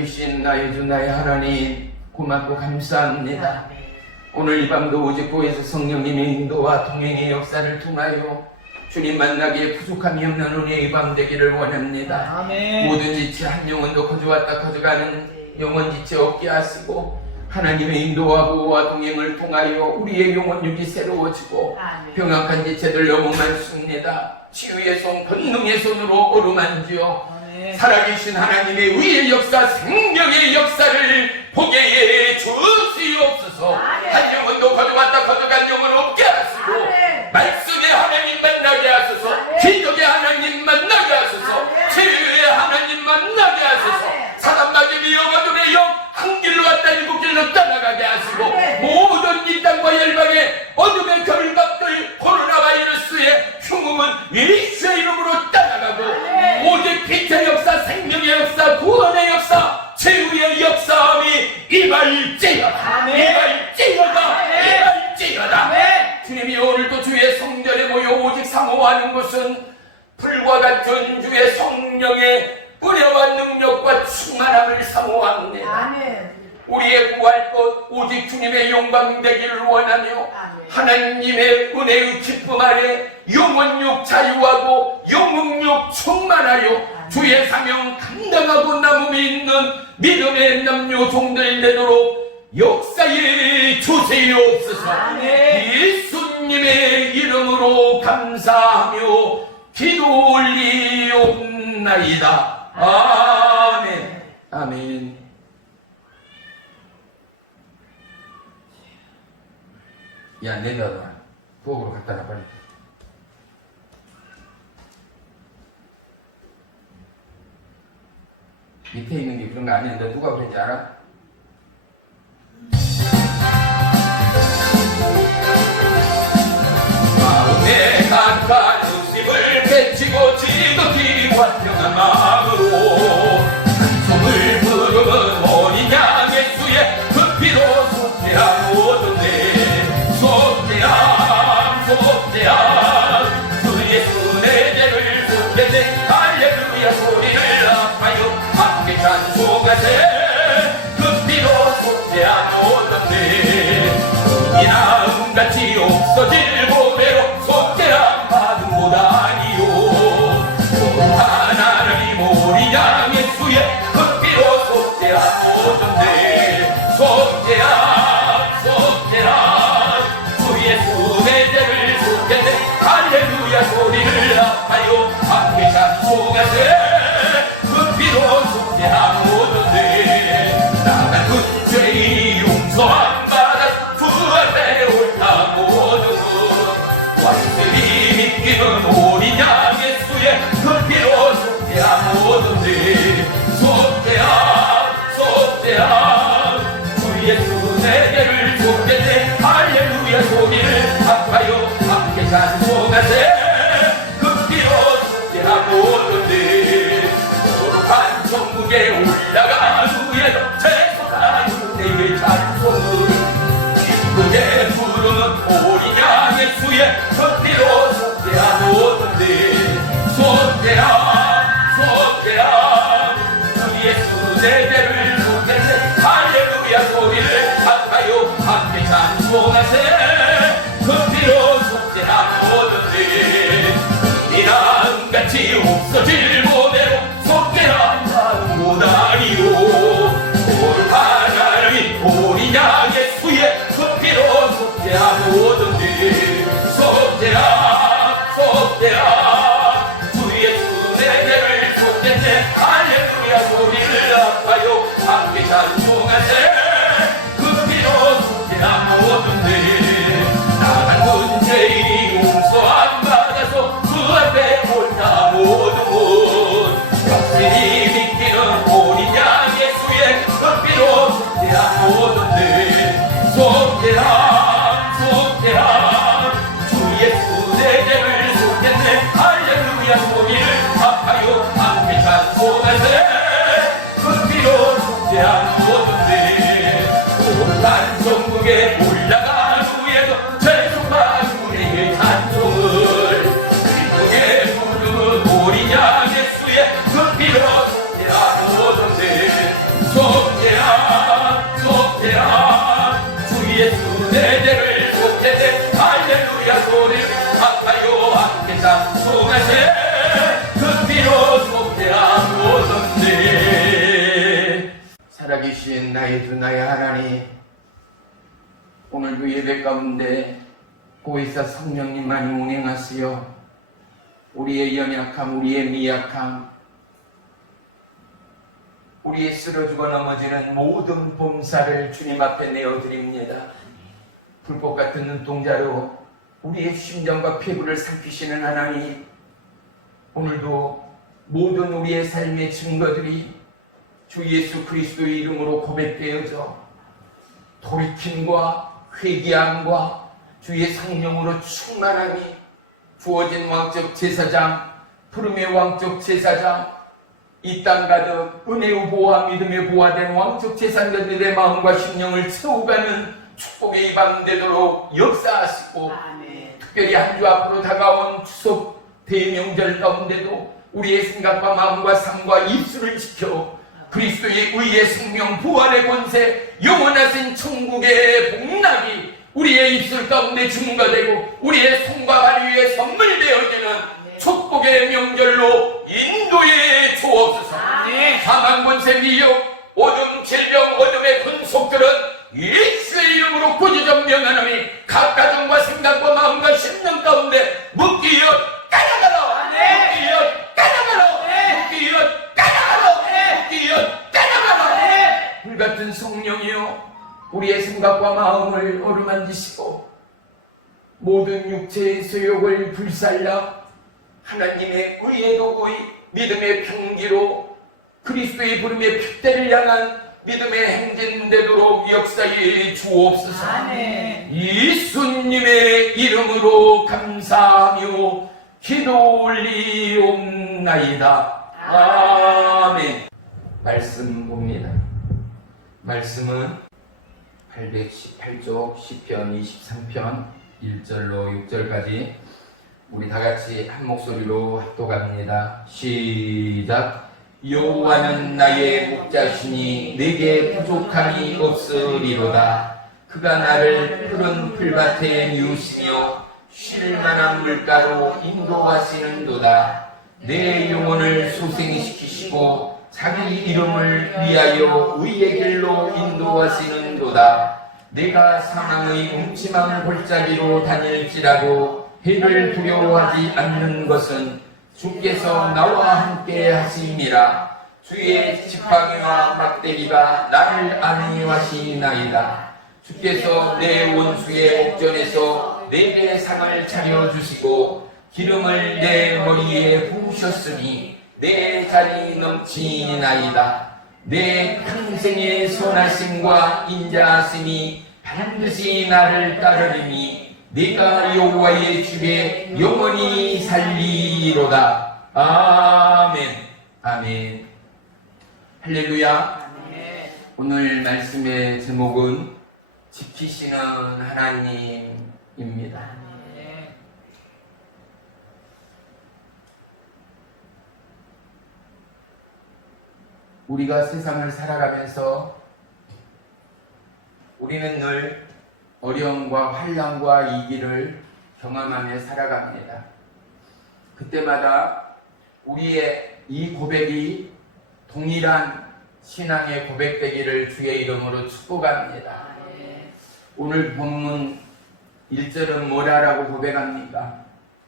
되신 나의 주 나의 하나님 고맙고 감사합니다. 오늘 이 밤도 오직고에서 성령님의 인도와 동행의 역사를 통하여 주님 만나기에 부족함이 없는 은혜의 밤 되기를 원합니다. 아멘. 모든 지체 한 영혼도 거저왔다 거저가는 영혼 지체 없게 하시고 하나님의 인도와 보호와 동행을 통하여 우리의 영혼육이 새로워지고 병약한 지체들 너무 많습니다. 치유의 손, 권능의 손으로 어루만지어 살아계신 하나님의 의의 역사, 생명의 역사를 보게 해 주시옵소서. 한 영혼도 거저왔다 거저간 영혼 없게 하시고 말씀의 하나님 만나게 하소서. 기적의 하나님 만나게 하소서. 치유의 하나님 만나게 하소서. 사단마귀의 영화들의 영 한 길로 왔다 일곱 길로 떠나가게 하시고 모든 이 땅과 열방의 어둠의 결박들 코로나 바이러스의 흉음은 예수의 이름으로 떠나가고 오직 빛의 역사, 생명의 역사, 구원의 역사, 치유의 역사함이 이발지어다. 이발지어다. 이발지어다. 주님이 오늘도 주의 성전에 모여 오직 사모하는 것은 불과 같은 주의 성령의 은혜와 능력과 충만함을 사모합니다. 우리의 구할 것 오직 주님의 영광 되기를 원하며 하나님의 은혜의 기쁨 아래 영혼육 자유하고 영웅육 충만하여 주의 사명 감당하고 남음이 있는 믿음의 남녀 종들 되도록 역사에 주시옵소서. 예수님의 이름으로 감사하며 기도 올리옵나이다. 아멘. 아멘. 야, 내려놔. 부엌으로 갖다 놔, 빨리. 밑에 있는 게 그런 거 아닌데 누가 그랬는지 알아? 마음에 강한 의심을 배치고 지극히 환경한 마음으로 찬송을 부르는 어린 양 예수의 그 피로 속죄함 모든데 속죄함 속죄함 주 예수의 죄를 속죄되 할렐루야 소리를 합하여 함께 찬송하세 그 피로 속죄함 모든데 이나 음같이 없어질 보배로 속죄함 받은 못아니요 하나님 어린 양 예수의 그 피로 속죄함 모든데 속죄함 속죄함 주 예수의 죄를 속죄되 할렐루야 소리를 합하여 함께 찬송하세 그 피로 속죄함 모든데 나 같은 죄의 용서함 받아 주한테 옳다 모든 완전히 믿기는 어린 양 예수의 그 피로 속죄함 모든데 속죄함 속죄함 주 예수 내 죄를 속죄되 할렐루야 소리를 합하여 함께 찬송하세 그 피로 속죄함 모든데 거룩한 천국에 올라간 후에 최소한 유대의 찬송을 기쁘게 부르는 어린 양 예수의 그 피로 속죄함 모든데 속죄함 속죄함 주 예수 내 죄를 속죄되 할렐루야 소리를 합하여 함께 찬송하세 그 피로 속죄함 모든데 이나 음같이 없어질 보배로 속죄함 못하 살아계신 나의 주 나의 하나님, 오늘도 예배 가운데 보혜사 성령님만이 운행하시어 우리의 연약함, 우리의 미약함, 우리의 쓰러지고 넘어지는 모든 범사를 주님 앞에 내어드립니다. 불꽃 같은 눈동자로 우리의 심정과 피부를 살피시는 하나님, 오늘도 모든 우리의 삶의 증거들이 주 예수 그리스도의 이름으로 고백되어져 돌이킴과 회개함과 주의 성령으로 충만함이 부어진 왕적 제사장, 푸름의 왕적 제사장, 이 땅 가득 은혜의 보화, 믿음의 보화된 왕적 제사장들의 마음과 심령을 채워가는 축복의 이 밤 되도록 역사하시고, 특별히 한 주 앞으로 다가온 추석 대명절 가운데도 우리의 생각과 마음과 삶과 입술을 지켜 그리스도의 의의 생명, 부활의 권세, 영원하신 천국의 복락이 우리의 입술 가운데 증거되고 우리의 손과 발 위에 선물 되어지는 축복의 명절로 인도해 주옵소서. 사망 권세 위협, 어둠 질병, 어둠의 군속들은 예수의 이름으로 구주전 명하노니 각 가정과 생각과 마음과 심령 가운데 묶이어 까나가라, 묶이어 까나가라, 묶이어 까나가라, 묶이어 까나가라. 불같은 성령이여, 우리의 생각과 마음을 어루만지시고 모든 육체의 소욕을 불살라 하나님의 의의 도구의 믿음의 평기로 그리스도의 부름의 핏대를 향한 믿음의 행진되도록 역사해 주옵소서. 예수님의 이름으로 감사하며 기도 올리옵나이다. 아멘. 말씀 봅니다. 말씀은 818쪽 시편 23편 1절로 6절까지 우리 다같이 한 목소리로 합독합니다. 시작. 여호와는 나의 목자시니 내게 부족함이 없으리로다. 그가 나를 푸른 풀밭에 누우시며 쉴만한 물가로 인도하시는도다. 내 영혼을 소생시키시고 자기 이름을 위하여 의의 길로 인도하시는도다. 내가 사망의 음침한 골짜기로 다닐지라도 해를 두려워하지 않는 것은 주께서 나와 함께 하심이라. 주의 지팡이와 막대기가 나를 안위하시나이다. 주께서 내 원수의 목전에서 내게 상을 차려주시고 기름을 내 머리에 부으셨으니 내 잔이 넘치나이다. 내 평생의 선하심과 인자하심이 반드시 나를 따르리니 네가 여호와의 집에 영원히 살리로다. 아멘. 아멘. 할렐루야. 아멘. 오늘 말씀의 제목은 지키시는 하나님입니다. 아멘. 우리가 세상을 살아가면서 우리는 늘 어려움과 환난과 위기를 경험하며 살아갑니다. 그때마다 우리의 이 고백이 동일한 신앙의 고백되기를 주의 이름으로 축복합니다. 오늘 본문 1절은 뭐라고 고백합니까?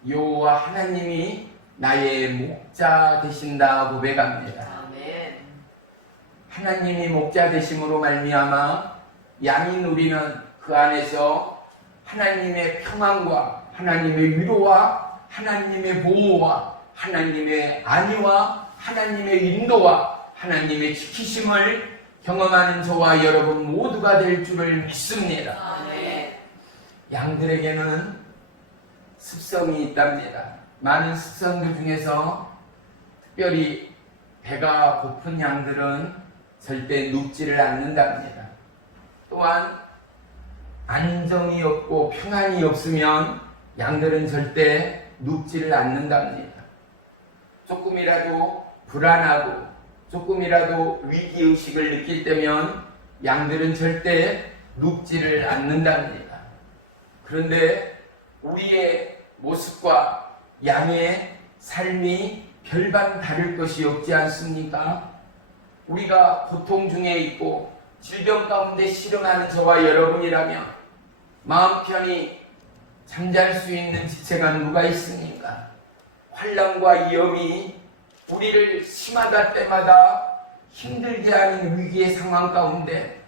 여호와 하나님이 나의 목자 되신다 고백합니다. 하나님이 목자 되심으로 말미암아 양인 우리는 그 안에서 하나님의 평안과 하나님의 위로와 하나님의 보호와 하나님의 안위와 하나님의 인도와 하나님의 지키심을 경험하는 저와 여러분 모두가 될 줄을 믿습니다. 양들에게는 습성이 있답니다. 많은 습성들 중에서 특별히 배가 고픈 양들은 절대 눕지를 않는답니다. 또한 안정이 없고 평안이 없으면 양들은 절대 눕지를 않는답니다. 조금이라도 불안하고 조금이라도 위기의식을 느낄 때면 양들은 절대 눕지를 않는답니다. 그런데 우리의 모습과 양의 삶이 별반 다를 것이 없지 않습니까? 우리가 고통 중에 있고 질병 가운데 씨름하는 저와 여러분이라면 마음 편히 잠잘 수 있는 지체가 누가 있습니까? 환난과 위험이 우리를 심하다 때마다 힘들게 하는 위기의 상황 가운데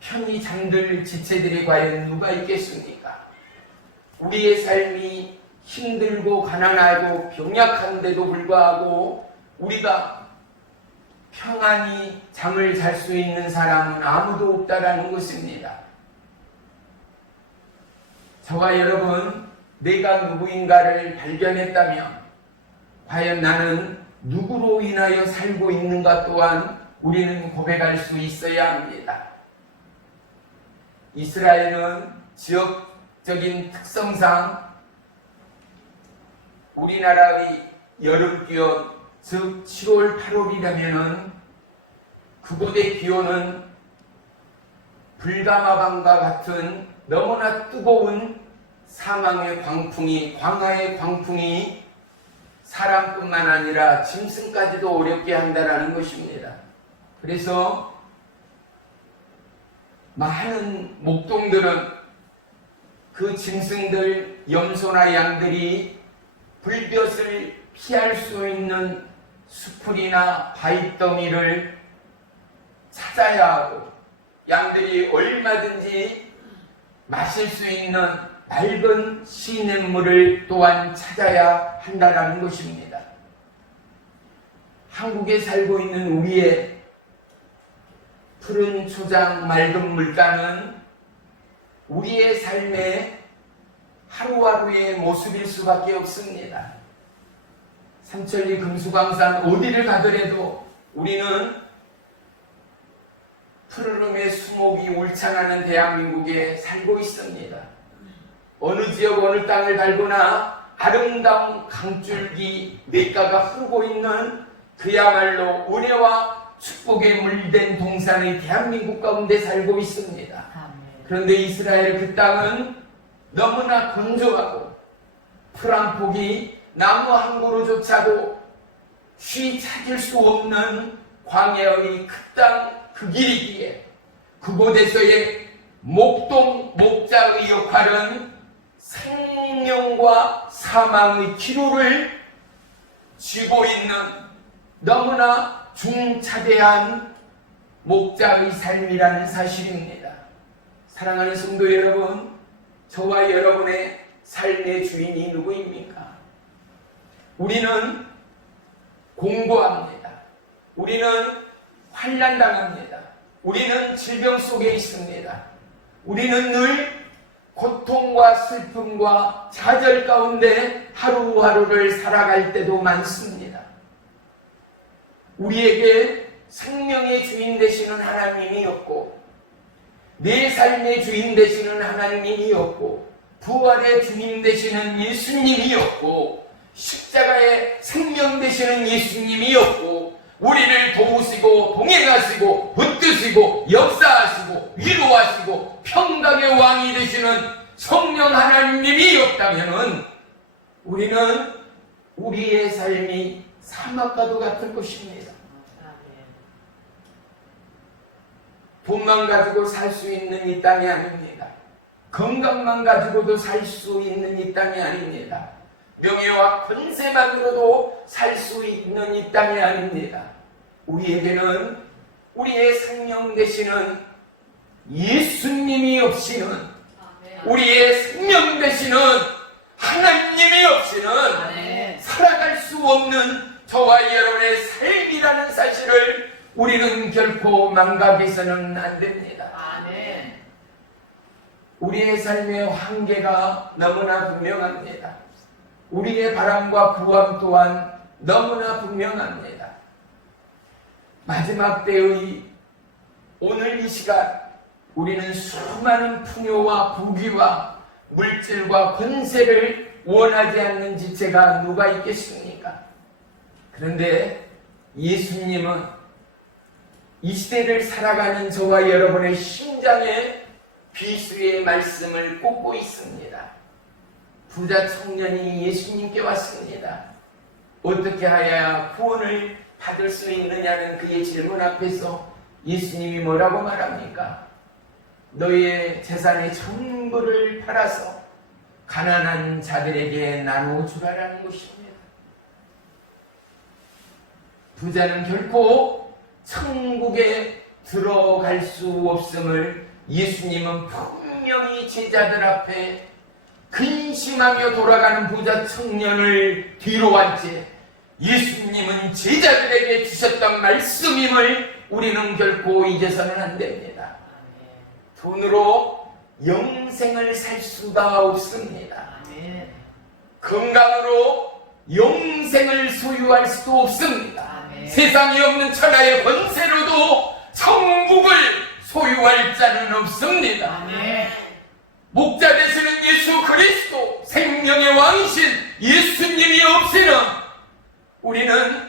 편히 잠들 지체들이 과연 누가 있겠습니까? 우리의 삶이 힘들고 가난하고 병약한데도 불구하고 우리가 평안히 잠을 잘 수 있는 사람은 아무도 없다라는 것입니다. 저와 여러분, 내가 누구인가를 발견했다면 과연 나는 누구로 인하여 살고 있는가 또한 우리는 고백할 수 있어야 합니다. 이스라엘은 지역적인 특성상 우리나라의 여름기온, 즉 7월, 8월이라면 그곳의 기온은 불가마방과 같은 너무나 뜨거운 사망의 광풍이, 광야의 광풍이 사람뿐만 아니라 짐승까지도 어렵게 한다는 것입니다. 그래서 많은 목동들은 그 짐승들, 염소나 양들이 불볕을 피할 수 있는 수풀이나 바위덩이를 찾아야 하고 양들이 얼마든지 마실 수 있는 맑은 시냇물을 또한 찾아야 한다는 것입니다. 한국에 살고 있는 우리의 푸른 초장 맑은 물가는 우리의 삶의 하루하루의 모습일 수밖에 없습니다. 삼천리 금수강산 어디를 가더라도 우리는 푸르름의 수목이 울창하는 대한민국에 살고 있습니다. 어느 지역 어느 땅을 밟거나 아름다운 강줄기 냇가가 흐르고 있는 그야말로 은혜와 축복에 물든 동산의 대한민국 가운데 살고 있습니다. 그런데 이스라엘 그 땅은 너무나 건조하고 풀 한 폭이 나무 한 그루조차도 쉬 찾을 수 없는 광야의 그 땅 그 길이기에 그곳에서의 목동 목자의 역할은 생명과 사망의 기로를 쥐고 있는 너무나 중차대한 목자의 삶이라는 사실입니다. 사랑하는 성도 여러분, 저와 여러분의 삶의 주인이 누구입니까? 우리는 공고합니다. 우리는 환난당합니다. 우리는 질병 속에 있습니다. 우리는 늘 고통과 슬픔과 좌절 가운데 하루하루를 살아갈 때도 많습니다. 우리에게 생명의 주인 되시는 하나님이 없고 내 삶의 주인 되시는 하나님이 없고 부활의 주인 되시는 예수님이 없고 십자가의 생명 되시는 예수님이 없고 우리를 도우시고 동행하시고 붙드시고 역사하시고 위로하시고 평강의 왕이 되시는 성령 하나님이 없다면 우리는 우리의 삶이 사막과도 같은 것입니다. 돈만 가지고 살 수 있는 이 땅이 아닙니다. 건강만 가지고도 살 수 있는 이 땅이 아닙니다. 명예와 권세만으로도 살 수 있는 이 땅이 아닙니다. 우리에게는 우리의 생명 되시는 예수님이 없이는 우리의 생명 되시는 하나님이 없이는 살아갈 수 없는 저와 여러분의 삶이라는 사실을 우리는 결코 망각해서는 안 됩니다. 우리의 삶의 한계가 너무나 분명합니다. 우리의 바람과 구함 또한 너무나 분명합니다. 마지막 때의 오늘 이 시간 우리는 수많은 풍요와 부귀와 물질과 권세를 원하지 않는 지체가 누가 있겠습니까? 그런데 예수님은 이 시대를 살아가는 저와 여러분의 심장에 비수의 말씀을 꽂고 있습니다. 부자 청년이 예수님께 왔습니다. 어떻게 하여야 구원을 받을 수 있느냐는 그의 질문 앞에서 예수님이 뭐라고 말합니까? 너희의 재산의 전부를 팔아서 가난한 자들에게 나눠주라라는 것입니다. 부자는 결코 천국에 들어갈 수 없음을 예수님은 분명히 제자들 앞에 근심하며 돌아가는 부자 청년을 뒤로 한 채 예수님은 제자들에게 주셨던 말씀임을 우리는 결코 잊어서는 안 됩니다. 돈으로 영생을 살 수가 없습니다. 건강으로 영생을 소유할 수도 없습니다. 세상에 없는 천하의 권세로도 천국을 소유할 자는 없습니다. 목자 되시는 예수 그리스도, 생명의 왕이신 예수님이 없이는 우리는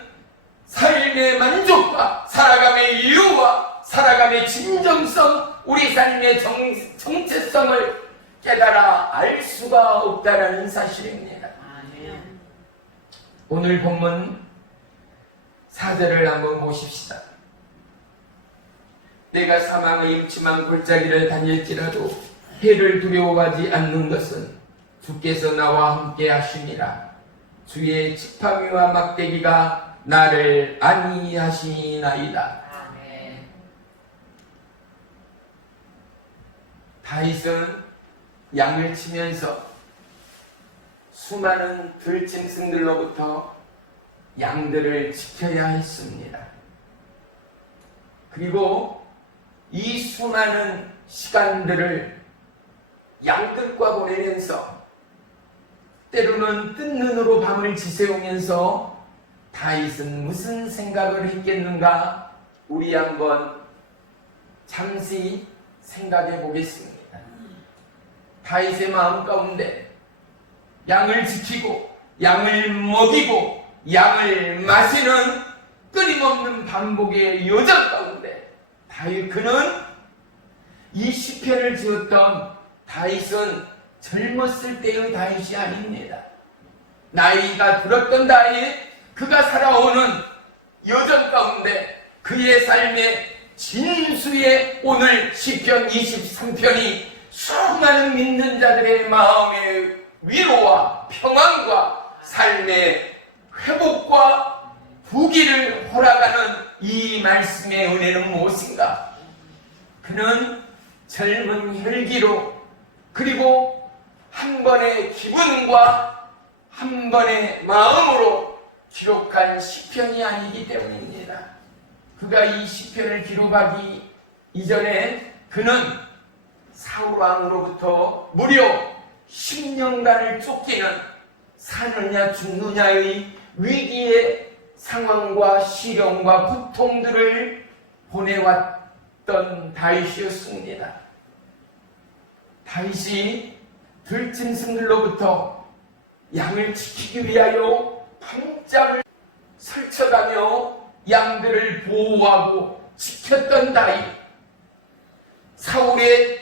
삶의 만족과 살아감의 이유와 살아감의 진정성, 우리 삶의 정체성을 깨달아 알 수가 없다는 사실입니다. 오늘 본문 4절을 한번 보십시다. 내가 사망의 음침한 골짜기를 다닐지라도 해를 두려워하지 않는 것은 주께서 나와 함께 하심이라. 주의 지팡이와 막대기가 나를 안위하시나이다. 다윗은 양을 치면서 수많은 들짐승들로부터 양들을 지켜야 했습니다. 그리고 이 수많은 시간들을 양들과 보내면서 때로는 뜬 눈으로 밤을 지새우면서 다윗은 무슨 생각을 했겠는가? 우리 한번 잠시 생각해 보겠습니다. 다윗의 마음 가운데 양을 지키고 양을 먹이고 양을 마시는 끊임없는 반복의 여정 가운데 그는 이 시편을 지었던 다윗은 젊었을 때의 다윗이 아닙니다. 나이가 들었던 다윗, 그가 살아오는 여정 가운데 그의 삶의 진수에 오늘 시편 23편이 수많은 믿는 자들의 마음의 위로와 평안과 삶의 회복과 부귀를 허락하는 이 말씀의 은혜는 무엇인가? 그는 젊은 혈기로 그리고 한 번의 기분과 한 번의 마음으로 기록한 시편이 아니기 때문입니다. 그가 이 시편을 기록하기 이전에 그는 사울 왕으로부터 무려 10년간을 쫓기는 사느냐 죽느냐의 위기의 상황과 시련과 고통들을 보내왔던 다윗이었습니다. 다윗이 들짐승들로부터 양을 지키기 위하여 밤잠을 설쳐가며 양들을 보호하고 지켰던 다윗, 사울의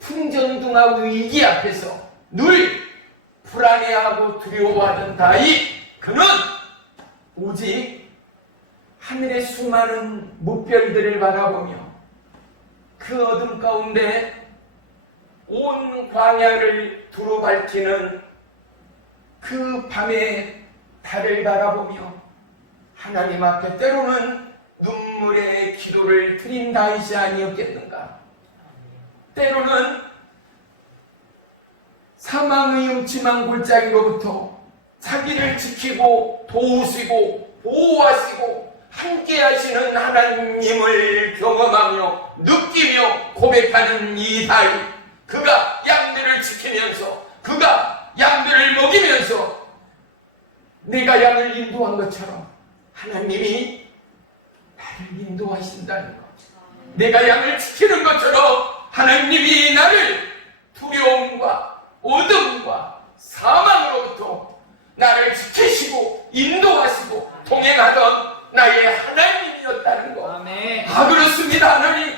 풍전등화 위기 앞에서 늘 불안해하고 두려워하던 다윗, 그는 오직 하늘의 수많은 무별들을 바라보며 그 어둠 가운데 온 광야를 두루 밝히는 그 밤의 달을 바라보며 하나님 앞에 때로는 눈물의 기도를 드린 다윗이 아니었겠는가? 때로는 사망의 음침한 골짜기로부터 자기를 지키고 도우시고 보호하시고 함께 하시는 하나님을 경험하며 느끼며 고백하는 이 다윗, 그가 양들을 지키면서 그가 양들을 먹이면서 내가 양을 인도한 것처럼 하나님이 나를 인도하신다는 것, 내가 양을 지키는 것처럼 하나님이 나를 두려움과 어둠과 사망으로부터 나를 지키시고 인도하시고 동행하던 나의 하나님이었다는 것. 아멘. 그렇습니다. 하나님,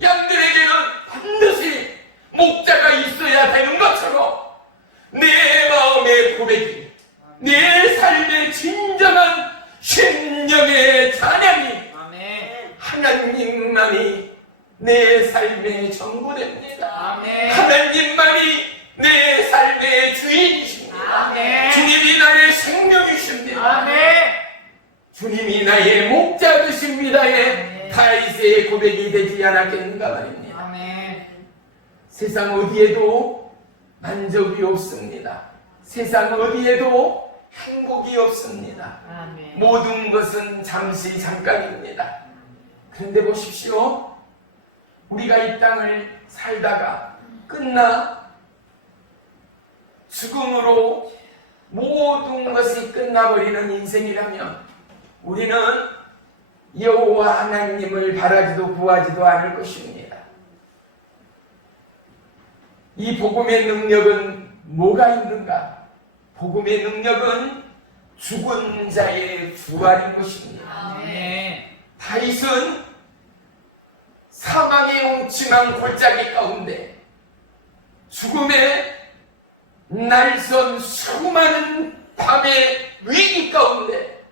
양들에게는 반드시 목자가 있어야 되는 것처럼 내 마음의 고백이, 내 삶의 진정한 신령의 찬양이 하나님 내 삶의 전부됩니다. 아멘. 하나님만이 내 삶의 주인이십니다. 아멘. 주님이 나의 생명이십니다. 아멘. 주님이 나의 목자되십니다의 아멘. 다윗의 고백이 되지 않았겠는가 말입니다. 아멘. 세상 어디에도 만족이 없습니다. 세상 어디에도 행복이 없습니다. 아멘. 모든 것은 잠시 잠깐입니다. 그런데 보십시오. 우리가 이 땅을 살다가 끝나 죽음으로 모든 것이 끝나버리는 인생이라면 우리는 여호와 하나님을 바라지도 구하지도 않을 것입니다. 이 복음의 능력은 뭐가 있는가? 복음의 능력은 죽은 자의 부활인 것입니다. 아멘. 다윗은 사망의 옹침한 골짜기 가운데 죽음의 날선 수많은 밤의 위기 가운데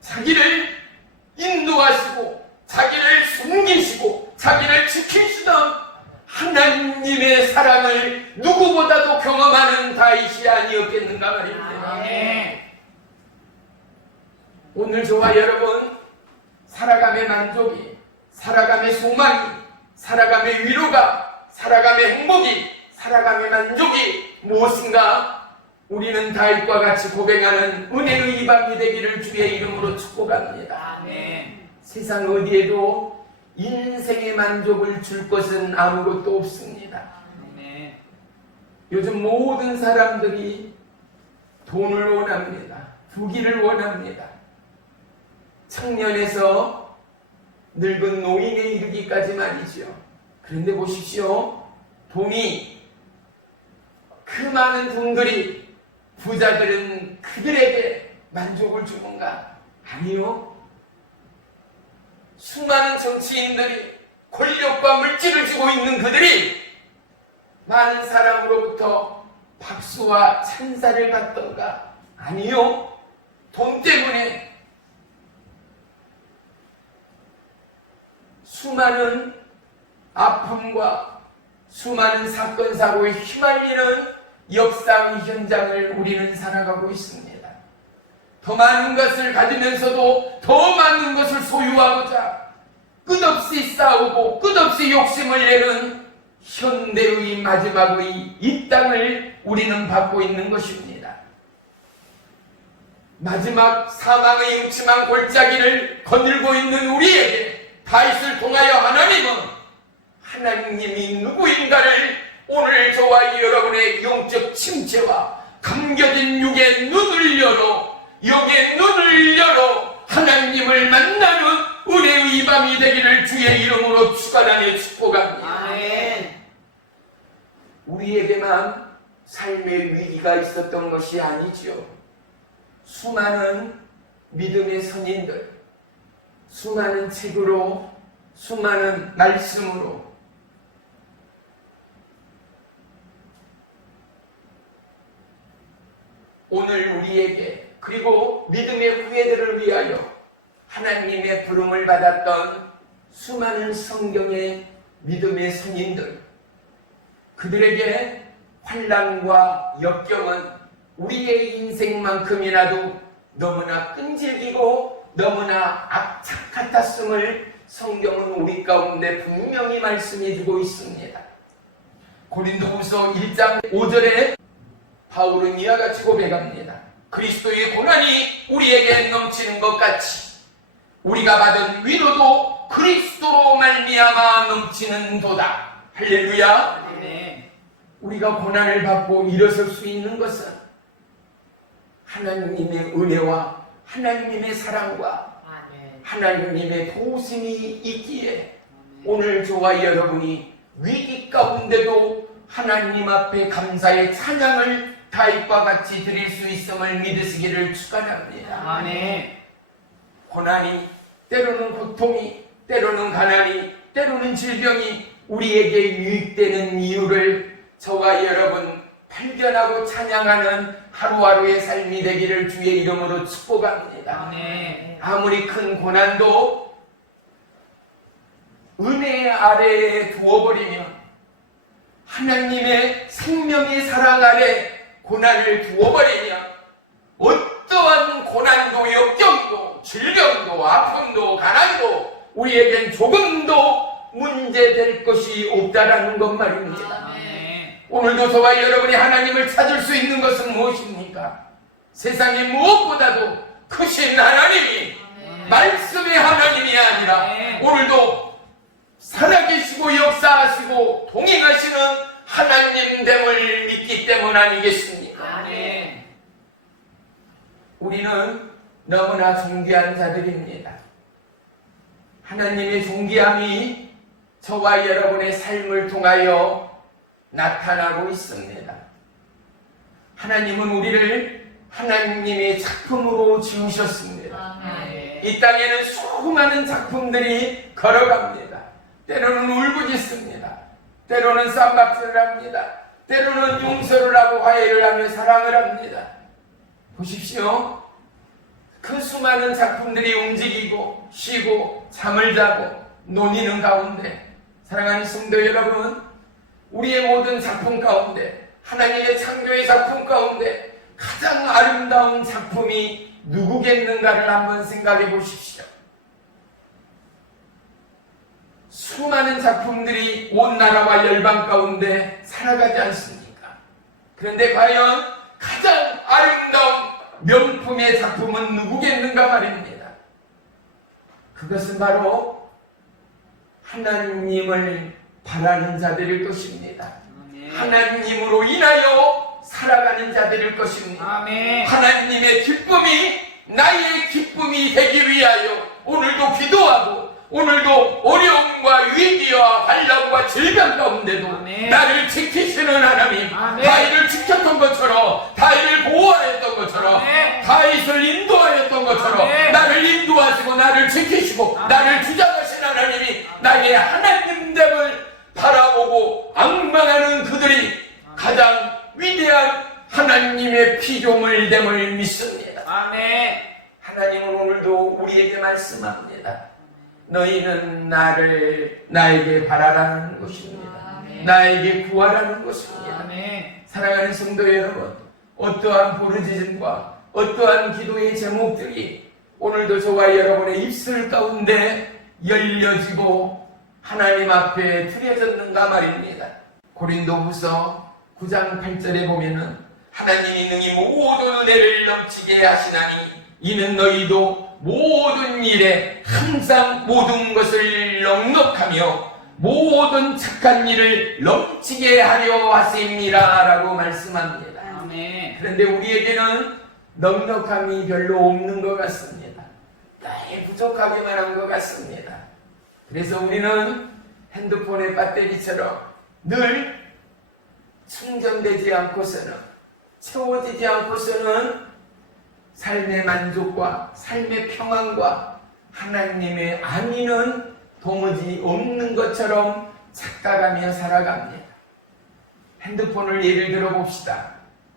자기를 인도하시고 자기를 숨기시고 자기를 지키시던 하나님의 사랑을 누구보다도 경험하는 다윗이 아니었겠는가 말입니다. 아멘. 오늘 저와 여러분 살아감의 만족이, 살아감의 소망이, 살아감의 위로가, 살아감의 행복이, 살아감의 만족이 무엇인가? 우리는 다윗과 같이 고백하는 은혜의 이 밤이 되기를 주의 이름으로 축복합니다. 아멘. 세상 어디에도 인생의 만족을 줄 것은 아무것도 없습니다. 아멘. 요즘 모든 사람들이 돈을 원합니다. 부귀를 원합니다. 청년에서 늙은 노인에 이르기까지 말이죠. 그런데 보십시오. 돈이, 그 많은 돈들이 부자들은 그들에게 만족을 주는가? 아니요. 수많은 정치인들이 권력과 물질을 주고 있는 그들이 많은 사람으로부터 박수와 찬사를 받던가? 아니요. 돈 때문에 수많은 아픔과 수많은 사건 사고에 휘말리는 역사 현장을 우리는 살아가고 있습니다. 더 많은 것을 가지면서도 더 많은 것을 소유하고자 끝없이 싸우고 끝없이 욕심을 내는 현대의 마지막의 이 땅을 우리는 받고 있는 것입니다. 마지막 사망의 음침한 골짜기를 거닐고 있는 우리에게 다윗을 통하여 하나님이 누구인가를 오늘 저와 여러분의 영적 침체와 감겨진 육의 눈을 열어, 영의 눈을 열어 하나님을 만나는 은혜의 밤이 되기를 주의 이름으로 축원하며 축복합니다. 아멘. 우리에게만 삶의 위기가 있었던 것이 아니죠. 수많은 믿음의 선인들, 수많은 책으로, 수많은 말씀으로 오늘 우리에게, 그리고 믿음의 후예들을 위하여 하나님의 부름을 받았던 수많은 성경의 믿음의 선인들, 그들에게 환난과 역경은 우리의 인생만큼이라도 너무나 끈질기고 너무나 악착 같았음을 성경은 우리 가운데 분명히 말씀해 주고 있습니다. 고린도후서 1장 5절에 바울은 이와 같이 고백합니다. 그리스도의 고난이 우리에게 넘치는 것 같이 우리가 받은 위로도 그리스도로 말미암아 넘치는 도다. 할렐루야. 아멘. 우리가 고난을 받고 일어설 수 있는 것은 하나님의 은혜와 하나님의 사랑과 아멘. 하나님의 도우심이 있기에 오늘 저와 여러분이 위기 가운데도 하나님 앞에 감사의 찬양을 다윗과 같이 드릴 수 있음을 믿으시기를 축원합니다. 아멘. 고난이, 때로는 고통이, 때로는 가난이, 때로는 질병이 우리에게 유익되는 이유를 저와 여러분 발견하고 찬양하는 하루하루의 삶이 되기를 주의 이름으로 축복합니다. 아멘. 아무리 큰 고난도 은혜 아래에 두어버리면, 하나님의 생명의 사랑 아래 고난을 두어버리면 어떠한 고난도 역경도 질병도 아픔도 가난도 우리에겐 조금도 문제될 것이 없다라는 것 말입니다. 오늘도 저와 여러분이 하나님을 찾을 수 있는 것은 무엇입니까? 세상에 무엇보다도 크신 하나님이 말씀의 하나님이 아니라 오늘도 살아계시고 역사하시고 동행하시는 하나님됨을 믿기 때문 아니겠습니까? 우리는 너무나 존귀한 자들입니다. 하나님의 존귀함이 저와 여러분의 삶을 통하여 나타나고 있습니다. 하나님은 우리를 하나님의 작품으로 지으셨습니다. 이 땅에는 수많은 작품들이 걸어갑니다. 때로는 울부짖습니다. 때로는 쌈박질을 합니다. 때로는 용서를 하고 화해를 하며 사랑을 합니다. 보십시오. 그 수많은 작품들이 움직이고 쉬고 잠을 자고 논의는 가운데, 사랑하는 성도 여러분, 우리의 모든 작품 가운데, 하나님의 창조의 작품 가운데 가장 아름다운 작품이 누구겠는가를 한번 생각해 보십시오. 수많은 작품들이 온 나라와 열방 가운데 살아가지 않습니까? 그런데 과연 가장 아름다운 명품의 작품은 누구겠는가 말입니다. 그것은 바로 하나님을 바라는 자들일 것입니다. 하나님으로 인하여 살아가는 자들일 것입니다. 하나님의 기쁨이 나의 기쁨이 되기 위하여 오늘도 기도하고, 오늘도 어려움과 위기와 환난과 질병 가운데도 나를 지키시는 하나님, 다윗을 지켰던 것처럼, 다윗을 보호하였던 것처럼, 다윗을 인도하였던 것처럼 나를 인도하시고 나를 지키시고 나를 주장하신 하나님이 나의 하나님됨을 바라보고 악망하는 그들이 가장 위대한 하나님의 피조물됨을 믿습니다. 하나님은 오늘도 우리에게 말씀합니다. 너희는 나에게 바라라는 것입니다. 나에게 구하라는 것입니다. 사랑하는 성도 여러분, 어떠한 부르짖음과 어떠한 기도의 제목들이 오늘도 저와 여러분의 입술 가운데 열려지고 하나님 앞에 드려졌는가 말입니다. 고린도후서 9장 8절에 보면은 하나님이 능히 모든 은혜를 넘치게 하시나니 이는 너희도 모든 일에 항상 모든 것을 넉넉하며 모든 착한 일을 넘치게 하려 하심이라 라고 말씀합니다. 그런데 우리에게는 넉넉함이 별로 없는 것 같습니다. 많이 부족하게만 한 것 같습니다. 그래서 우리는 핸드폰의 배터리처럼 늘 충전되지 않고서는, 채워지지 않고서는 삶의 만족과 삶의 평안과 하나님의 안위는 도무지 없는 것처럼 착각하며 살아갑니다. 핸드폰을 예를 들어 봅시다.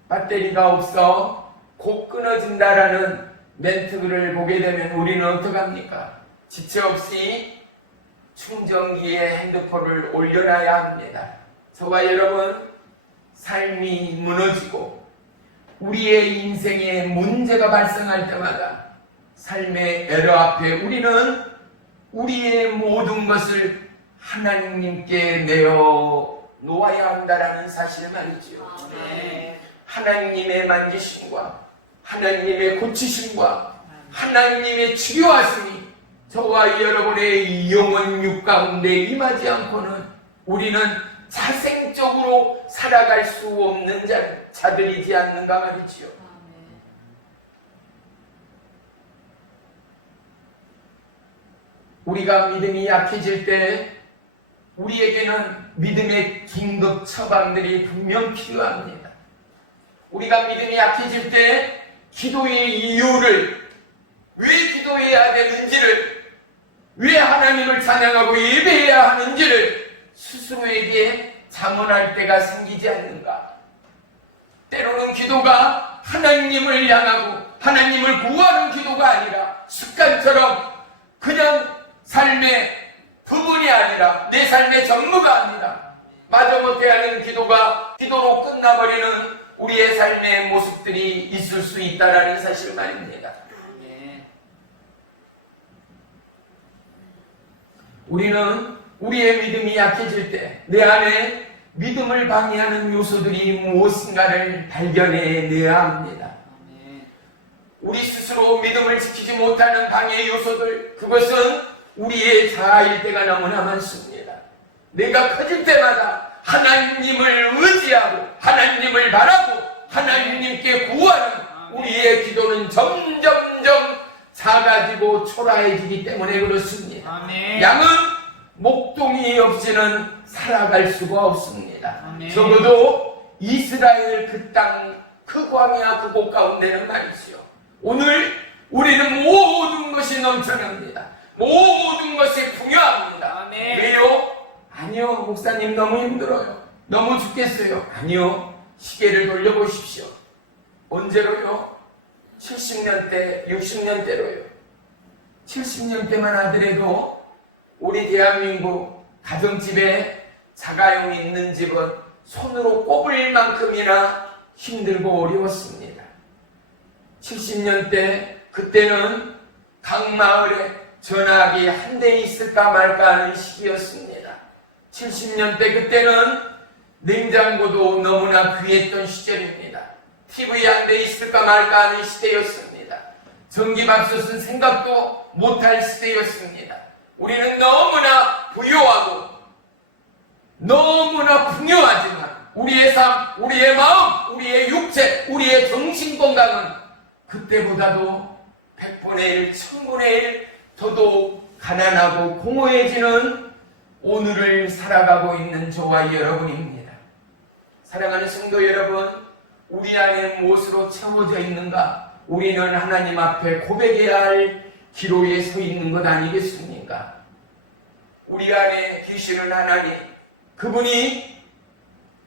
배터리가 없어 곧 끊어진다라는 멘트를 보게 되면 우리는 어떡합니까? 지체 없이 충전기에 핸드폰을 올려놔야 합니다. 저와 여러분, 삶이 무너지고 우리의 인생에 문제가 발생할 때마다 삶의 에러 앞에 우리는 우리의 모든 것을 하나님께 내어 놓아야 한다라는 사실 말이죠. 하나님의 만지심과 하나님의 고치심과 하나님의 치료하심이 저와 여러분의 영혼 육 가운데 임하지 않고는 우리는 자생적으로 살아갈 수 없는 자들이지 않는가 말이지요. 우리가 믿음이 약해질 때 우리에게는 믿음의 긴급 처방들이 분명 필요합니다. 우리가 믿음이 약해질 때 기도의 이유를, 왜 기도해야 되는지를, 왜 하나님을 찬양하고 예배해야 하는지를 스스로에게 자문할 때가 생기지 않는가. 때로는 기도가 하나님을 향하고 하나님을 구하는 기도가 아니라 습관처럼 그냥 삶의 부분이 아니라 우리의 삶의 모습들이 있을 수 있다라는 사실 말입니다. 우리는 우리의 믿음이 약해질 때 내 안에 믿음을 방해하는 요소들이 무엇인가를 발견해내야 합니다. 우리 스스로 믿음을 지키지 못하는 방해 요소들, 그것은 우리의 자아일 때가 너무나 많습니다. 내가 커질 때마다 하나님을 의지하고 하나님을 바라고 하나님께 구하는 우리의 기도는 점점점 작아지고 초라해지기 때문에 그렇습니다. 아멘. 양은 목동이 없이는 살아갈 수가 없습니다. 아멘. 적어도 이스라엘 그 땅, 그 광야 그곳 가운데는 말이지요. 오늘 우리는 모든 것이 넘쳐납니다. 모든 것이 풍요합니다. 아멘. 왜요? 아니요, 목사님 너무 힘들어요. 너무 죽겠어요. 아니요, 시계를 돌려보십시오. 언제로요? 70년대, 60년대로요. 70년대만 하더라도 우리 대한민국 가정집에 자가용이 있는 집은 손으로 꼽을 만큼이나 힘들고 어려웠습니다. 70년대 그때는 각 마을에 전화기 한 대 있을까 말까 하는 시기였습니다. 70년대 그때는 냉장고도 너무나 귀했던 시절입니다. TV 한 대 있을까 말까 하는 시대였습니다. 전기밥솥은 생각도 못할 시대였습니다. 우리는 너무나 부유하고 너무나 풍요하지만 우리의 삶, 우리의 마음, 우리의 육체, 우리의 정신 건강은 그때보다도 100분의 1, 1000분의 1 더더욱 가난하고 공허해지는 오늘을 살아가고 있는 저와 여러분입니다. 사랑하는 성도 여러분, 우리 안에 무엇으로 채워져 있는가? 우리는 하나님 앞에 고백해야 할 기로에 서 있는 것 아니겠습니까? 우리 안에 계시는 하나님, 그분이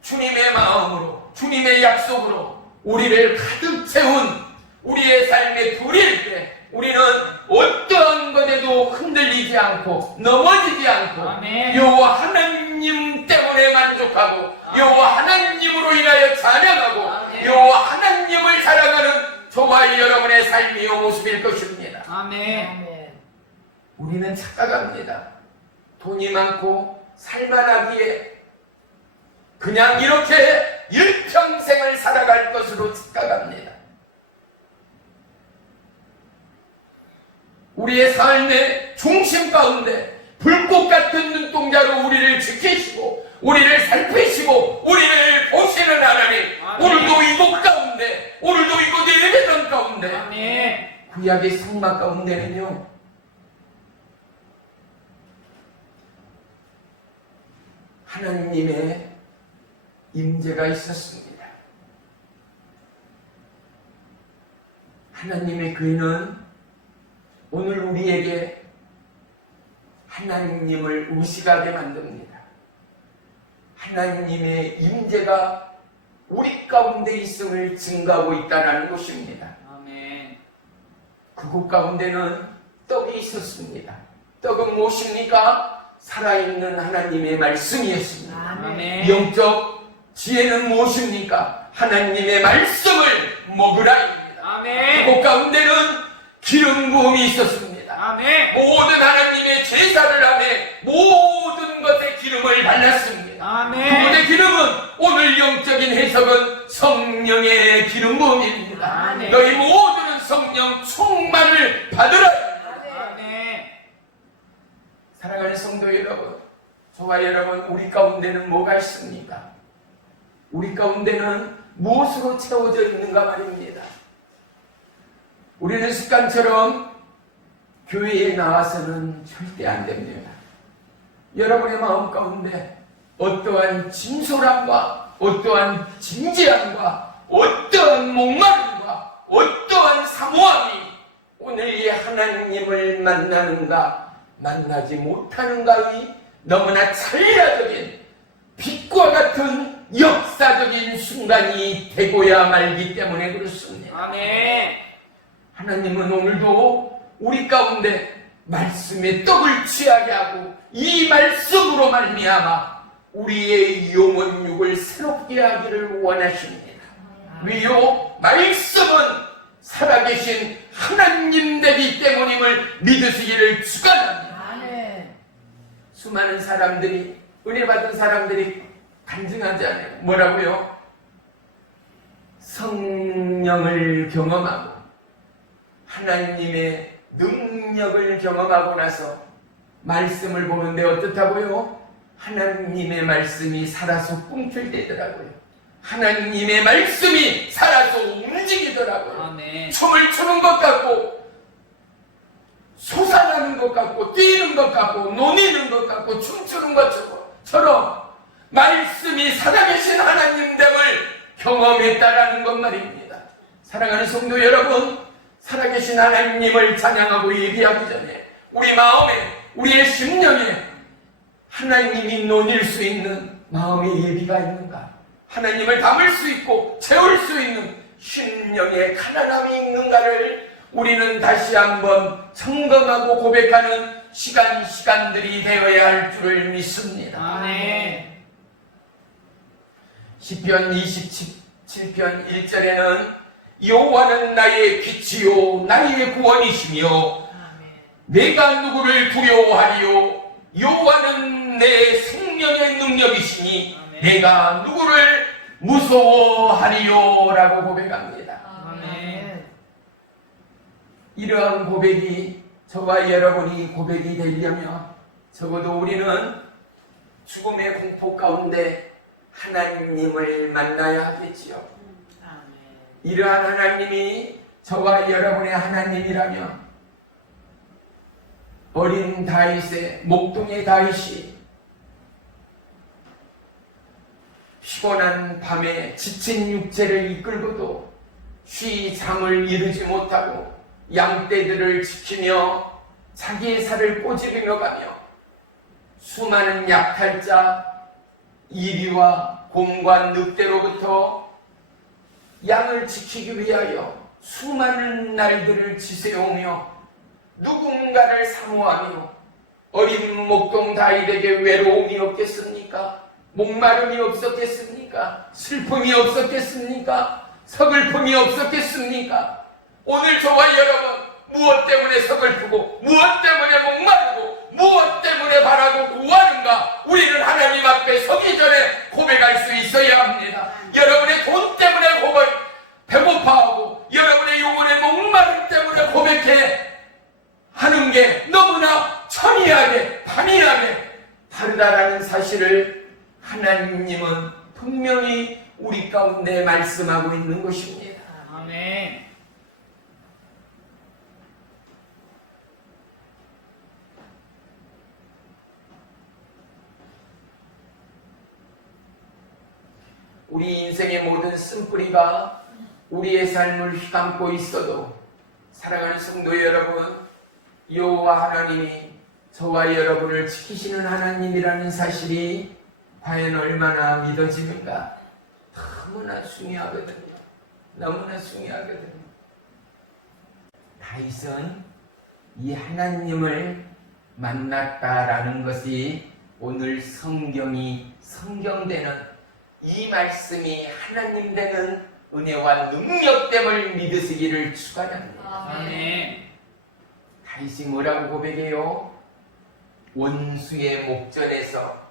주님의 마음으로, 주님의 약속으로 우리를 가득 채운 우리의 삶의 불일 때 우리는 어떠한 것에도 흔들리지 않고 넘어지지 않고 아멘. 여호와 하나님 때문에 만족하고 여호와 하나님으로 인하여 찬양하고 아멘. 여호와 하나님을 사랑하는 저와 여러분의 삶이요 모습일 것입니다. 아멘. 우리는 착각합니다. 돈이 많고 살만하기에 그냥 이렇게 일평생을 살아갈 것으로 착각합니다. 우리의 삶의 중심 가운데 불꽃 같은 눈동자로 우리를 지키시고 우리를 살피시고 우리를 보시는 하나님, 아멘. 오늘도 이곳 가운데, 오늘도 이곳 예배당 가운데, 아멘. 구약의 성막 가운데는요 하나님의 임재가 있었습니다. 하나님의 그이는 오늘 우리에게 하나님을 의식하게 만듭니다. 하나님의 임재가 우리 가운데 있음을 증가하고 있다는 것입니다. 아멘. 그곳 가운데는 떡이 있었습니다. 떡은 무엇입니까? 살아있는 하나님의 말씀이었습니다. 아멘. 영적 지혜는 무엇입니까? 하나님의 말씀을 먹으라입니다. 아멘. 그곳 가운데는 기름 부음이 있었습니다. 아멘. 모든 하나님의 제사를 하며 모든 것에 기름을 발랐습니다. 아멘. 그곳의 기름은 오늘 영적인 해석은 성령의 기름 부음입니다. 아멘. 너희 모두는 성령 충만을 받으라. 아멘. 사랑하는 성도 여러분, 저와 여러분, 우리 가운데는 뭐가 있습니까? 우리 가운데는 무엇으로 채워져 있는가 말입니다. 우리는 습관처럼 교회에 나와서는 절대 안 됩니다. 여러분의 마음 가운데 어떠한 진솔함과 어떠한 진지함과 어떠한 목마름과 어떠한 사모함이 오늘 이 하나님을 만나는가 만나지 못하는가의 너무나 찰나적인 빛과 같은 역사적인 순간이 되고야 말기 때문에 그렇습니다. 아멘. 하나님은 오늘도 우리 가운데 말씀의 떡을 취하게 하고 이 말씀으로 말미암아 우리의 영혼육을 새롭게 하기를 원하십니다. 위요 말씀은 살아계신 하나님 되기 때문임을 믿으시기를 축원합니다. 아멘. 수많은 사람들이, 은혜 받은 사람들이 간증하지 않아요. 뭐라고요? 성령을 경험하고 하나님의 능력을 경험하고 나서 말씀을 보는데 어떻다고요? 하나님의 말씀이 살아서 꿈틀대더라고요. 하나님의 말씀이 살아서 움직이더라고요. 아멘. 춤을 추는 것 같고 솟아나는 것 같고 뛰는 것 같고 노니는 것 같고 춤추는 것처럼 말씀이 살아계신 하나님됨을 경험했다라는 것 말입니다. 사랑하는 성도 여러분, 살아계신 하나님을 찬양하고 예비하기 전에 우리 마음에, 우리의 심령에 하나님이 논일 수 있는 마음의 예비가 있는가? 하나님을 담을 수 있고 채울 수 있는 심령의 가난함이 있는가를 우리는 다시 한번 점검하고 고백하는 시간들이 되어야 할 줄을 믿습니다. 아멘. 시편 27편 1절에는 여호와는 나의 빛이요 나의 구원이시며 내가 누구를 두려워하리요 여호와는 내 생명의 능력이시니 내가 누구를 무서워하리요 라고 고백합니다. 아멘. 이러한 고백이 저와 여러분이 고백이 되려면 적어도 우리는 죽음의 공포 가운데 하나님을 만나야 하겠지요. 이러한 하나님이 저와 여러분의 하나님이라면 어린 다윗의 목동의 다윗이 피곤한 밤에 지친 육체를 이끌고도 쉬 잠을 이루지 못하고 양떼들을 지키며 자기의 살을 꼬집으며 가며 수많은 약탈자 이리와 곰과 늑대로부터 양을 지키기 위하여 수많은 날들을 지새우며 누군가를 사모하며 어린 목동 다윗에게 외로움이 없겠습니까? 목마름이 없었겠습니까? 슬픔이 없었겠습니까? 서글픔이 없었겠습니까? 오늘 저와 여러분 무엇 때문에 서글프고 무엇 때문에 목마르고 무엇 때문에 바라고 구하는가? 우리는 하나님 앞에 서기 전에 고백할 수 있어야 합니다. 여러분의 돈 때문에 배고파하고 여러분의 영혼의 목마름 때문에 고백해 하는 게 너무나 천이하게 판이하게 다르다라는 사실을 하나님은 분명히 우리 가운데 말씀하고 있는 것입니다. 아멘. 우리 인생의 모든 쓴뿌리가 우리의 삶을 휘감고 있어도 사랑하는 성도 여러분, 여호와 하나님이 저와 여러분을 지키시는 하나님이라는 사실이 과연 얼마나 믿어지는가? 너무나 중요하거든요. 너무나 중요하거든요. 다윗은 이 하나님을 만났다라는 것이 오늘 성경되는 이 말씀이 하나님 되는 은혜와 능력됨을 믿으시기를 축원합니다. 아멘. 다윗이 뭐라고 고백해요? 원수의 목전에서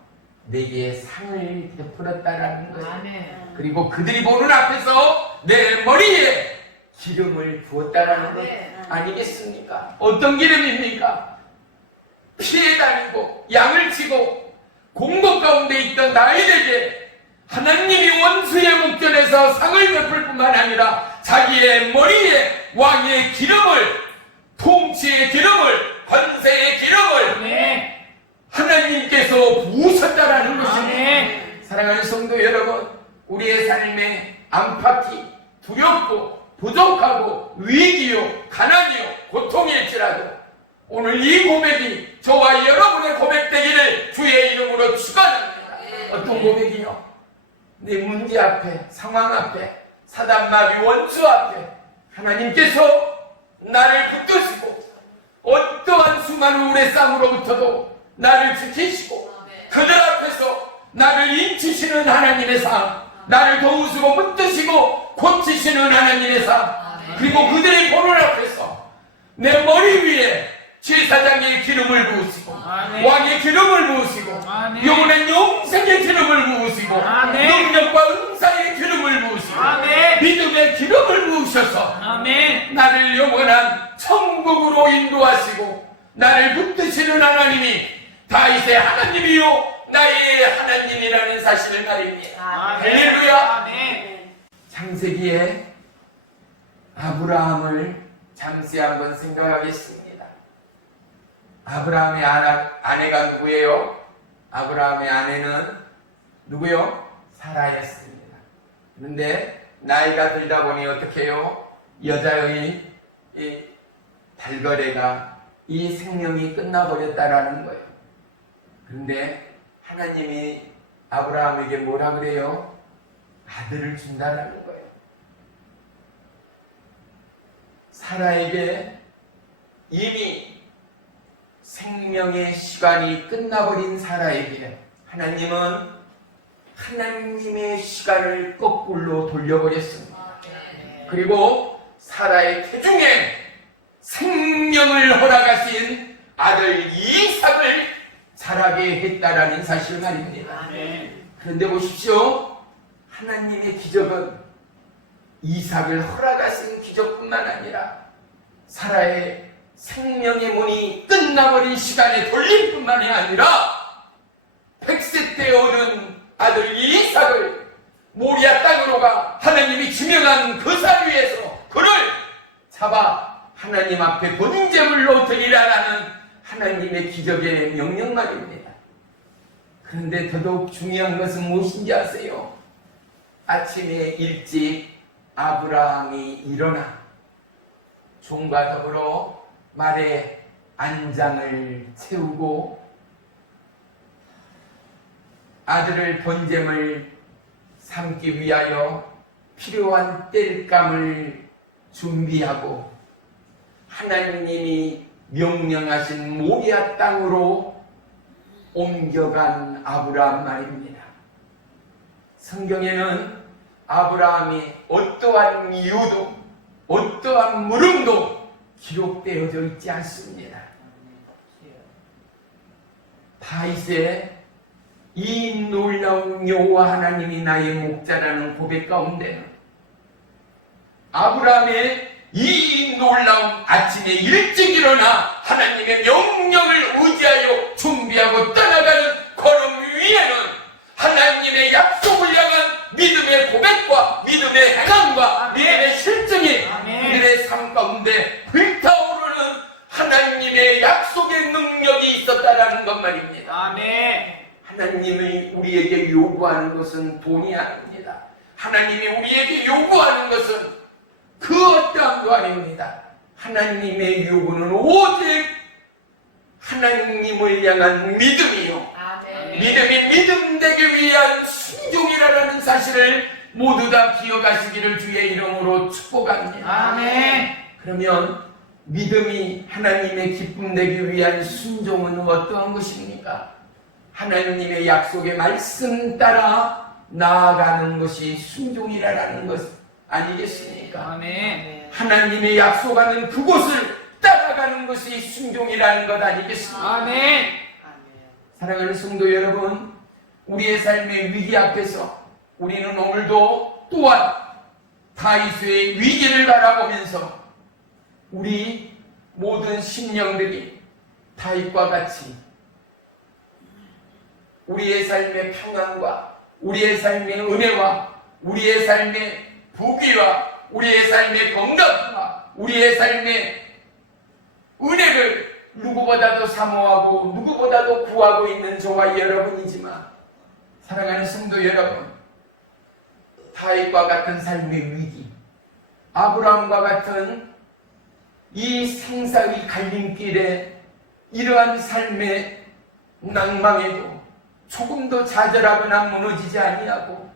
내게 상을 베풀었다라는 거예요. 아멘. 그리고 그들이 보는 앞에서 내 머리에 기름을 부었다라는 것 아니겠습니까? 어떤 기름입니까? 피해 다니고 양을 치고 공복 가운데 있던 다윗에게 하나님이 원수의 목전에서 상을 베풀 뿐만 아니라 자기의 머리에 왕의 기름을, 통치의 기름을, 권세의 기름을 하나님께서 부으셨다라는 것입니다. 사랑하는 성도 여러분, 우리의 삶에 안팎이 두렵고 부족하고 위기요 가난이요 고통일지라도 오늘 이 고백이 저와 여러분의 고백되기를 주의 이름으로 축원합니다. 어떤 고백이요? 내 문제 앞에, 상황 앞에, 사단마귀 원수 앞에 하나님께서 나를 붙드시고 어떠한 수많은 우레쌍으로부터도 나를 지키시고 그들 앞에서 나를 인치시는 하나님의 삶, 나를 도우시고 붙드시고 고치시는 하나님의 삶, 그리고 그들의 보는 앞에서 내 머리 위에 제사장의 기름을 부으시고 아멘. 왕의 기름을 부으시고 아멘. 영원한 영생의 기름을 부으시고 아멘. 능력과 은사의 기름을 부으시고 아멘. 믿음의 기름을 부으셔서 아멘. 나를 영원한 천국으로 인도하시고 나를 붙드시는 하나님이 다윗의 하나님이요 나의 하나님이라는 사실을 말입니다. 할렐루야. 아멘. 창세기에 아브라함을 잠시 한번 생각하겠습니다. 아브라함의 아내가 누구예요? 아브라함의 아내는 누구요? 사라였습니다. 그런데 나이가 들다 보니 어떻게 해요? 여자의 이 발거래가 이 생명이 끝나버렸다라는 거예요. 그런데 하나님이 아브라함에게 뭐라 그래요? 아들을 준다라는 거예요. 사라에게 이미 생명의 시간이 끝나버린 사라에게 하나님은 하나님의 시간을 거꾸로 돌려버렸습니다. 그리고 사라의 태중에 생명을 허락하신 아들 이삭을 자라게 했다라는 사실 말입니다. 그런데 보십시오. 하나님의 기적은 이삭을 허락하신 기적뿐만 아니라 사라의 생명의 문이 끝나버린 시간에 돌릴 뿐만이 아니라 100세 때 얻은 아들 이삭을 모리아 땅으로 가 하나님이 지명한 그 산 위에서 그를 잡아 하나님 앞에 번제물로 드리라라는 하나님의 기적의 명령 말입니다. 그런데 더더욱 중요한 것은 무엇인지 아세요? 아침에 일찍 아브라함이 일어나 종과 더불어 말에 안장을 채우고 아들을 번제물 삼기 위하여 필요한 땔감을 준비하고 하나님이 명령하신 모리아 땅으로 옮겨간 아브라함 말입니다. 성경에는 아브라함이 어떠한 이유도 어떠한 물음도 기록되어져 있지 않습니다. 다윗의 이 놀라운 여호와 하나님이 나의 목자라는 고백 가운데는 아브라함의 이 놀라운 아침에 일찍 일어나 하나님의 명령을 의지하여 준비하고 떠나가는 걸음 위에는 하나님의 약속을 향한 믿음의 고백과 믿음의 행함과 믿음의 실증이 우리의 삶 가운데 불타오르는 하나님의 약속의 능력이 있었다라는 것 말입니다. 아멘. 하나님이 우리에게 요구하는 것은 돈이 아닙니다. 하나님이 우리에게 요구하는 것은 그 어떠함도 아닙니다. 하나님의 요구는 오직 하나님을 향한 믿음이요. 아멘. 믿음이 믿음되기 위한 순종이라는 사실을 모두 다 기억하시기를 주의 이름으로 축복합니다. 아멘. 그러면 믿음이 하나님의 기쁨 되기 위한 순종은 어떠한 것입니까? 하나님의 약속의 말씀 따라 나아가는 것이 순종이라는 것 아니겠습니까? 아멘. 하나님의 약속하는 그곳을 따라가는 것이 순종이라는 것 아니겠습니까? 아멘. 사랑하는 성도 여러분, 우리의 삶의 위기 앞에서 우리는 오늘도 또한 다윗의 위기를 바라보면서 우리 모든 심령들이 다윗과 같이 우리의 삶의 평안과 우리의 삶의 은혜와 우리의 삶의 부귀와 우리의 삶의 건강과 우리의 삶의 은혜를 누구보다도 사모하고 누구보다도 구하고 있는 저와 여러분이지만 사랑하는 성도 여러분, 다윗과 같은 삶의 위기, 아브라함과 같은 이 생사의 갈림길에 이러한 삶의 낭망에도 조금도 좌절하거나 무너지지 아니하고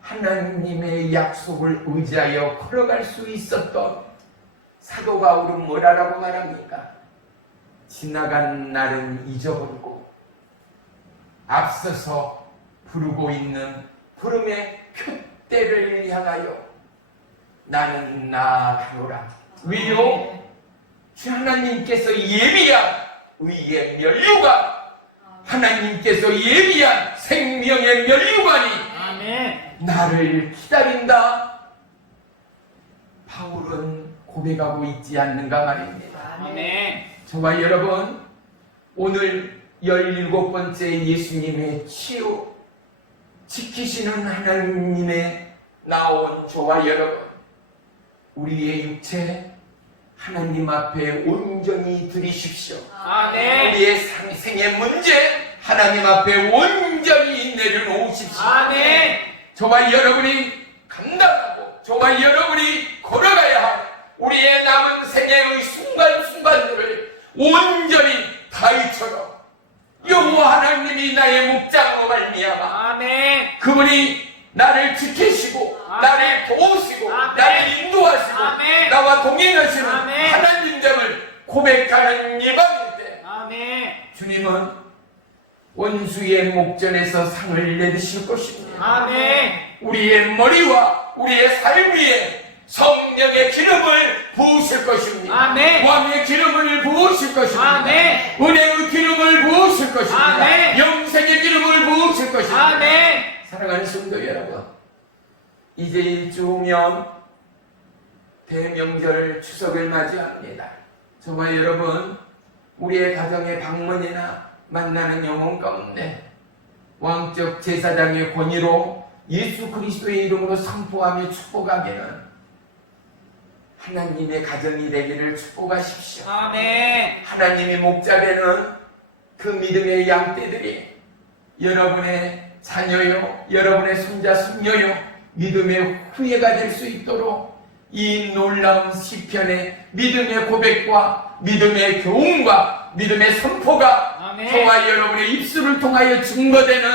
하나님의 약속을 의지하여 걸어갈 수 있었던 사도 바울은 뭐라고 말합니까? 지나간 날은 잊어버리고 앞서서 부르고 있는 부름의 표대를 향하여 나는 나아가노라. 왜요? 하나님께서 예비한 의의 면류관, 하나님께서 예비한 생명의 면류관이 아멘. 나를 기다린다. 바울은 고백하고 있지 않는가 말입니다. 아멘. 저와 여러분, 오늘 17번째 예수님의 치유 지키시는 하나님의 나온 저와 여러분, 우리의 육체 하나님 앞에 온전히 드리십시오. 아멘. 우리의 생의 문제 하나님 앞에 온전히 내려놓으십시오. 아멘. 저와 여러분이 감당하고 저와 여러분이 걸어가야 할 우리의 남은 생애의 순간순간들을 온전히 다윗처럼 여호와 하나님이 나의 목자로 말미암아 아멘. 그분이 나를 지키시고 아멘. 나를 도우시고 아멘. 나를 인도하시고 아멘. 나와 동행하시는 아멘. 하나님됨을 고백하는 예방일 때 아멘. 주님은 원수의 목전에서 상을 내리실 것입니다. 아멘. 우리의 머리와 우리의 삶 위에 성령의 기름을 부으실 것입니다. 아멘. 왕의 기름을 부으실 것입니다. 아멘. 은혜의 기름을 부으실 것입니다. 아멘. 영생의 기름을 부으실 것입니다. 아멘. 사랑하는 성도 여러분, 이제 일주면 대명절 추석을 맞이합니다. 저와 여러분, 우리의 가정의 방문이나 만나는 영혼 가운데 왕적 제사장의 권위로 예수 그리스도의 이름으로 선포하며 축복하기는 하나님의 가정이 되기를 축복하십시오. 아멘. 하나님의 목자되는 그 믿음의 양떼들이 여러분의 자녀요, 여러분의 손자, 손녀요, 믿음의 후예가 될 수 있도록 이 놀라운 시편의 믿음의 고백과 믿음의 교훈과 믿음의 선포가 아멘. 저와 여러분의 입술을 통하여 증거되는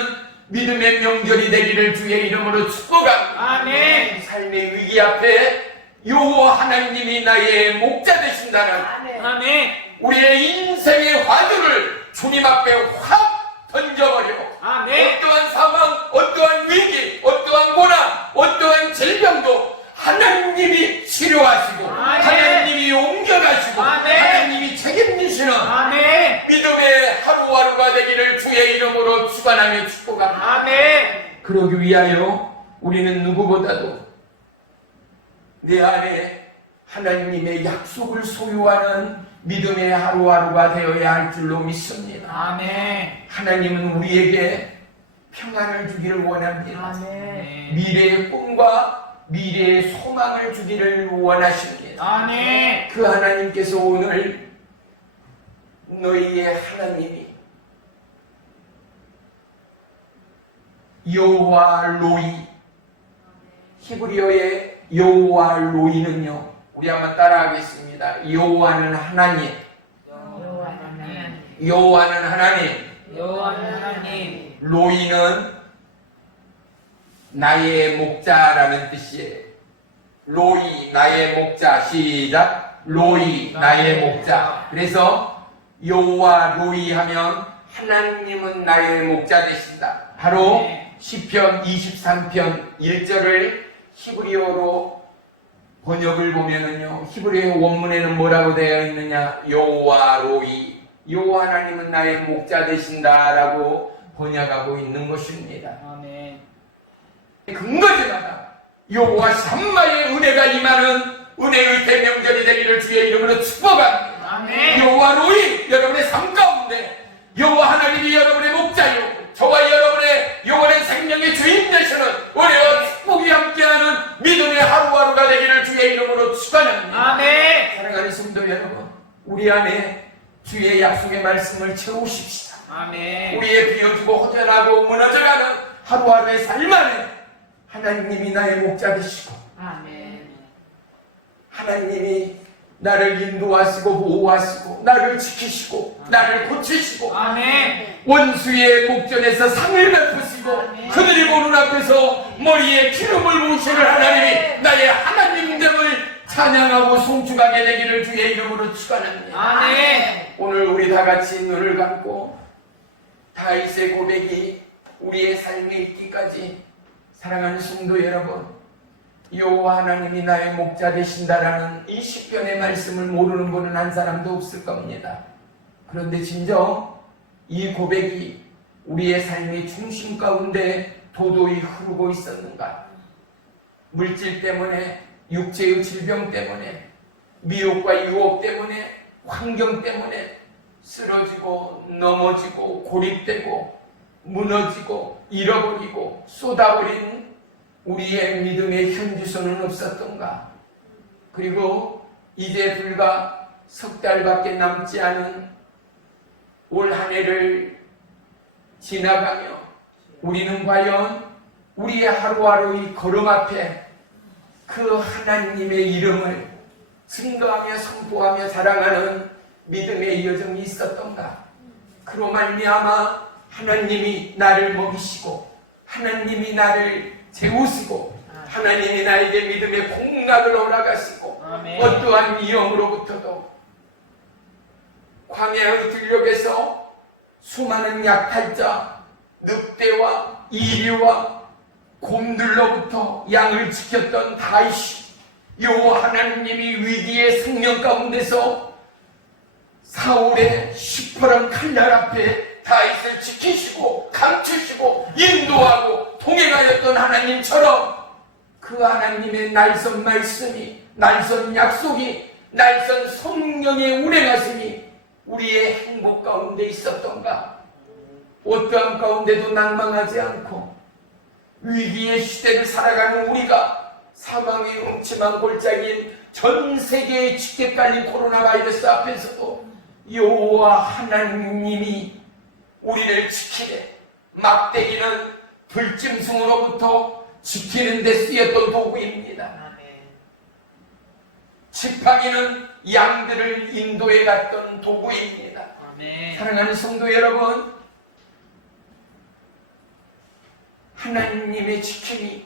믿음의 명절이 되기를 주의 이름으로 축복합니다. 아멘. 삶의 위기 앞에 여호와 하나님이 나의 목자 되신다는 아멘. 우리의 인생의 화두를 주님 앞에 확 던져버려 아멘. 어떠한 상황, 어떠한 위기, 어떠한 고난, 어떠한 질병도 하나님이 치료하시고 아멘. 하나님이 옮겨가시고 아멘. 하나님이 책임지시는 아멘. 믿음의 하루하루가 되기를 주의 이름으로 축원하며 축복합니다. 아멘. 그러기 위하여 우리는 누구보다도 내 안에 하나님의 약속을 소유하는 믿음의 하루하루가 되어야 할 줄로 믿습니다. 아멘. 하나님은 우리에게 평안을 주기를 원합니다. 아멘. 미래의 꿈과 미래의 소망을 주기를 원하십니다. 아멘. 그 하나님께서 오늘 너희의 하나님이 여호와 로이, 히브리어의 여호와 로이는요, 우리 한번 따라하겠습니다. 여호와는 하나님, 여호와는 하나님, 여호와는 하나님. 로이는 나의 목자라는 뜻이에요. 로이, 나의 목자. 시작. 로이, 나의 목자. 그래서 여호와 로이 하면 하나님은 나의 목자 되신다. 바로 시편 23편 1절을 히브리어로 번역을 보면은요, 히브리어 원문에는 뭐라고 되어 있느냐? 여호와 로이, 여호와 하나님은 나의 목자 되신다라고 번역하고 있는 것입니다. 아멘. 근거지마다 여호와 샴마의 은혜가 임하는 은혜의 대명절이 되기를 주의 이름으로 축복합니다. 아멘. 여호와 로이, 여러분의 삶 가운데 여호와 하나님이 여러분의 목자요, 저와 여러분의 영원한 생명의 주인 되시는 은혜와 축복이 함께하는 믿음의 하루하루가 되기를 주의 이름으로 축원합니다. 아멘. 사랑하는 성도 여러분, 우리 안에 주의 약속의 말씀을 채우십시다. 아멘. 우리의 비어지고 허전하고 무너져가는 하루하루의 삶 안에 하나님이 나의 목자 되시고 아멘. 하나님이 나를 인도하시고 보호하시고 나를 지키시고 나를 고치시고 아멘. 원수의 목전에서 상을 베푸시고 아멘. 그들이 보는 앞에서 머리에 기름을 부으시는 하나님이 나의 하나님됨을 찬양하고 송축하게 되기를 주의 이름으로 축원합니다. 아멘. 오늘 우리 다 같이 눈을 감고 다윗의 고백이 우리의 삶에 있기까지, 사랑하는 성도 여러분, 여호와 하나님이 나의 목자 되신다라는 이 시편의 말씀을 모르는 분은 한 사람도 없을 겁니다. 그런데 진정 이 고백이 우리의 삶의 중심 가운데 도도히 흐르고 있었는가? 물질 때문에, 육체의 질병 때문에, 미혹과 유혹 때문에, 환경 때문에 쓰러지고 넘어지고 고립되고 무너지고 잃어버리고 쏟아버린 우리의 믿음의 현주소는 없었던가? 그리고 이제 불과 석 달밖에 남지 않은 올 한 해를 지나가며 우리는 과연 우리의 하루하루의 걸음 앞에 그 하나님의 이름을 증거하며 선포하며 자랑하는 믿음의 여정이 있었던가? 그로 말미암아 하나님이 나를 먹이시고 하나님이 나를 재우시고 하나님이 나에게 믿음의 공락을 허락하시고 아멘. 어떠한 위험으로부터도 광야의 들녘에서 수많은 약탈자, 늑대와 이리와 곰들로부터 양을 지켰던 다윗이 여호와 하나님이 위기의 생명 가운데서 사울의 시퍼런 칼날 앞에 다윗을 지키시고 감추시고 인도하고 동행하였던 하나님처럼 그 하나님의 날선 말씀이, 날선 약속이, 날선 성령의 운행하심이 우리의 행복 가운데 있었던가? 어떠한 가운데도 낭망하지 않고 위기의 시대를 살아가는 우리가 사망의 음침한 골짜기인 전 세계에 짙게 깔린 코로나 바이러스 앞에서도 여호와 하나님이 우리를 지키되 막대기는 들짐승으로부터 지키는 데 쓰였던 도구입니다. 지팡이는 양들을 인도해 갔던 도구입니다. 아멘. 사랑하는 성도 여러분, 하나님의 지킴이,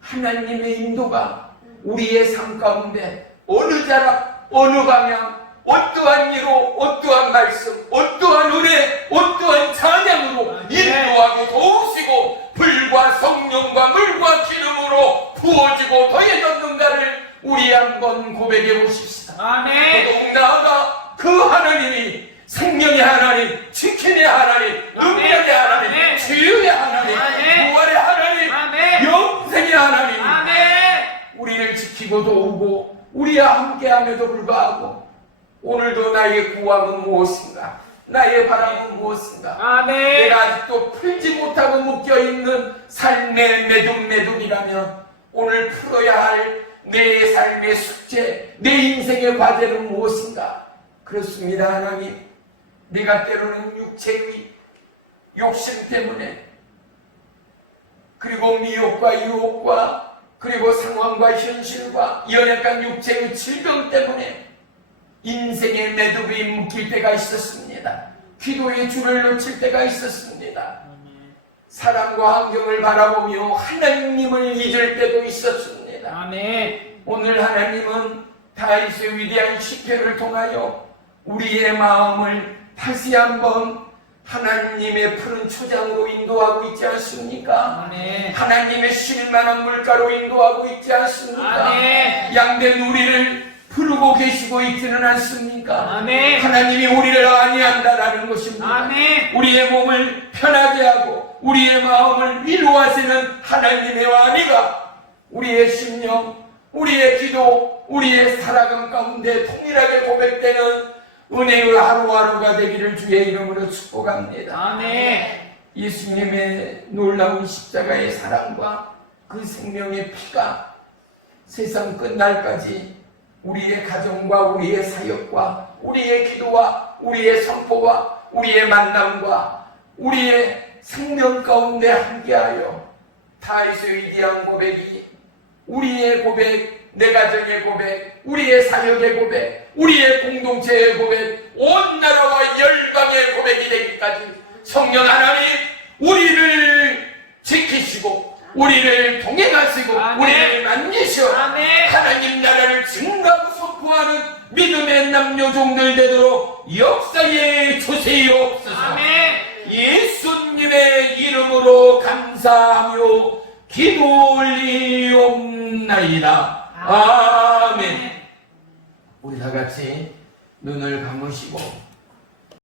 하나님의 인도가 우리의 삶 가운데 어느 자락, 어느 방향, 어떠한 이로, 어떠한 말씀, 어떠한 은혜, 어떠한 찬양으로 인도하고 도우시고 불과 성령과 물과 기름으로 부어지고 더해졌는가를 우리 한번 고백해 보십시다. 아멘. 더욱 나아가 그 하나님이 생명의 하나님, 지킴의 하나님, 능력의 하나님, 아멘. 치유의 하나님, 아멘. 부활의 하나님, 아멘. 영생의 하나님, 아멘. 우리를 지키고 도우고 우리와 함께함에도 불구하고 오늘도 나의 구함은 무엇인가? 나의 바람은 무엇인가? 아멘. 내가 아직도 풀지 못하고 묶여있는 삶의 매듭이라면 오늘 풀어야 할 내 삶의 숙제, 내 인생의 과제는 무엇인가? 그렇습니다. 하나님, 내가 때로는 육체의 욕심 때문에 그리고 미혹과 유혹과 그리고 상황과 현실과 연약한 육체의 질병 때문에 인생의 매듭이 묶일 때가 있었습니다. 기도의 줄을 놓칠 때가 있었습니다. 사람과 환경을 바라보며 하나님을 잊을 때도 있었습니다. 아멘. 오늘 하나님은 다윗의 위대한 시편을 통하여 우리의 마음을 다시 한번 하나님의 푸른 초장으로 인도하고 있지 않습니까? 아멘. 하나님의 쉴만한 물가로 인도하고 있지 않습니까? 아멘. 양된 우리를 부르고 계시고 있지는 않습니까? 아멘. 하나님이 우리를 안위한다라는 것입니다. 아멘. 우리의 몸을 편하게 하고 우리의 마음을 위로하시는 하나님의 안위가 우리의 심령, 우리의 기도, 우리의 살아감 가운데 통일하게 고백되는 은혜의 하루하루가 되기를 주의 이름으로 축복합니다. 아멘. 예수님의 놀라운 십자가의 사랑과 그 생명의 피가 세상 끝날까지 우리의 가정과 우리의 사역과 우리의 기도와 우리의 선포와 우리의 만남과 우리의 생명 가운데 함께하여 다윗의 위대한 고백이 우리의 고백, 내 가정의 고백, 우리의 사역의 고백, 우리의 공동체의 고백, 온 나라와 열방의 고백이 되기까지 성령 하나님 우리를 지키시고 우리를 동행하시고 아멘. 우리를 만지시어 아멘. 하나님 나라를 증가하고 선포하는 믿음의 남녀종들 되도록 역사에 주시옵소서. 아멘. 예수님의 이름으로 감사하며 기도 올리옵나이다. 기도하옵나이다. 아멘. 우리 다 같이 눈을 감으시고